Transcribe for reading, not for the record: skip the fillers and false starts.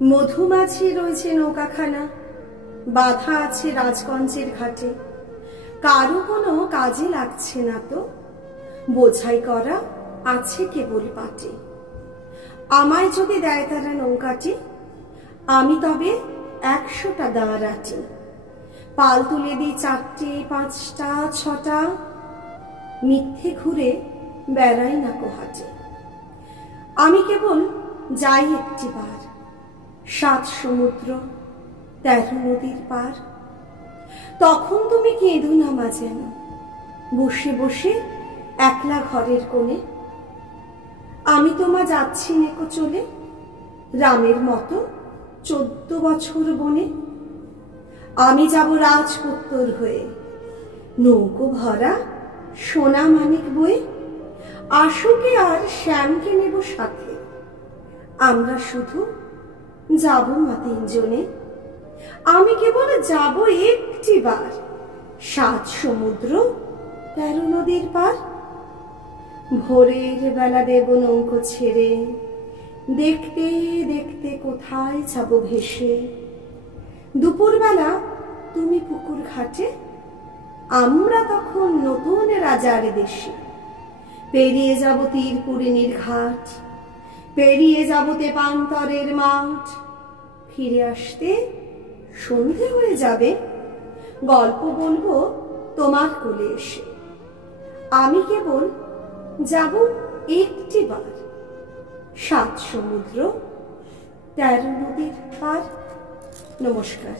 মধুমাছি রয়েছে নৌকাখানা, বাধা আছে রাজগঞ্জের ঘাটে। কারো কোনো কাজে লাগছে না তো, বোঝাই করা আছে কেবল পাটে। আমায় যদি দেয় তারা নৌকাটি, আমি তবে 100টা দাঁড় আটি। পাল তুলে দিই 4টে 5টা 6টা, মিথ্যে ঘুরে বেড়াই না কোহাটে। আমি কেবল যাই একটিবার 7 সমুদ্র 13 নদীর পার। তখন তুমি কেঁদো না মা যেন, বসে বসে একলা ঘরের কোণে। আমি তোমা যাচ্ছি নেকো চলে, রামের মতো 14 বছর বনে। আমি যাব রাজপুত্তর হয়ে, নৌকো ভরা সোনা মানিক বয়ে। আশুকে আর শ্যামকে নেব সাথে, আমরা শুধু যাব মা 3 জনে। আমি কেবল যাব একটিবার 7 সমুদ্র 13 নদীর পার। ভোরের বেলা দেব নৌকো ছেড়ে, দেখতে দেখতে কোথায় যাব ভেসে। দুপুর বেলা তুমি পুকুর ঘাটে, আমরা তখন নতুন রাজার দেশে। পেরিয়ে যাব তীরপুরিনীর ঘাট, পেরিয়ে যাব তেপান্তরের মাঠ। ফিরে আসতে সন্ধে হয়ে যাবে, গল্প বলবো তোমার কোলে এসে। আমি কেবল যাব একটিবার 7 সমুদ্র 13 নদীর পার। নমস্কার।